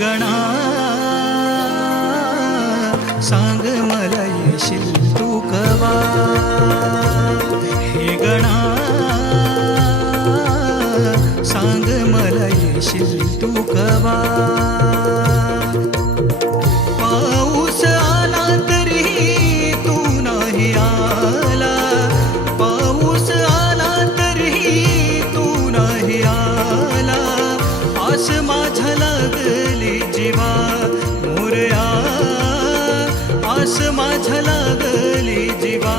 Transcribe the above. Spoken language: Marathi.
गणा सांग मला येशील तू कवा, हे गणा सांग मला येशील तू कवा. पाऊस आला तरी तू नाही आला, पाऊस आला तरी तू नाही आला. आस माझ्या लागली जीवा मोरया, आस माझ्या लागली जीवा.